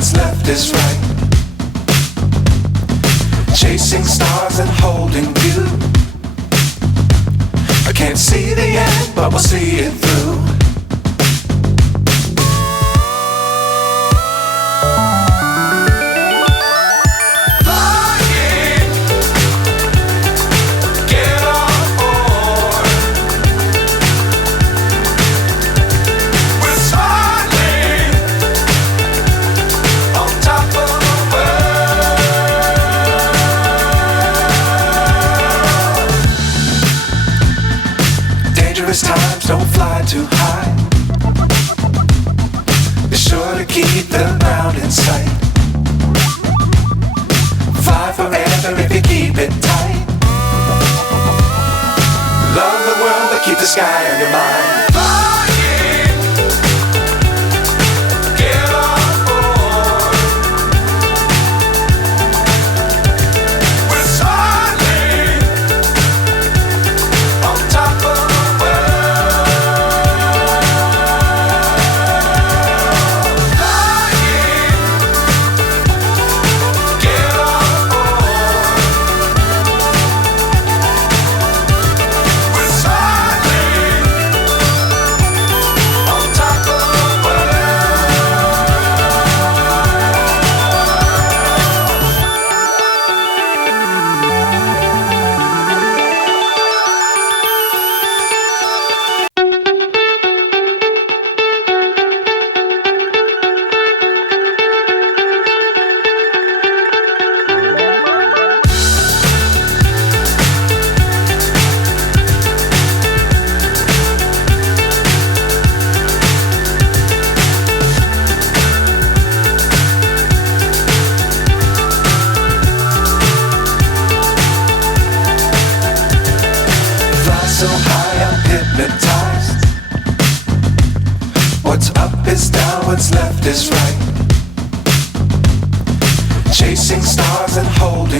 what's left is right. Chasing stars and holding you. I can't see the end, but we'll see it through. Dangerous times, don't fly too high. Be sure to keep the ground in sight. Fly forever if you keep it tight. Love the world, but keep the sky on your mind. So high, I'm hypnotized. What's up is down, what's left is right. Chasing stars and holding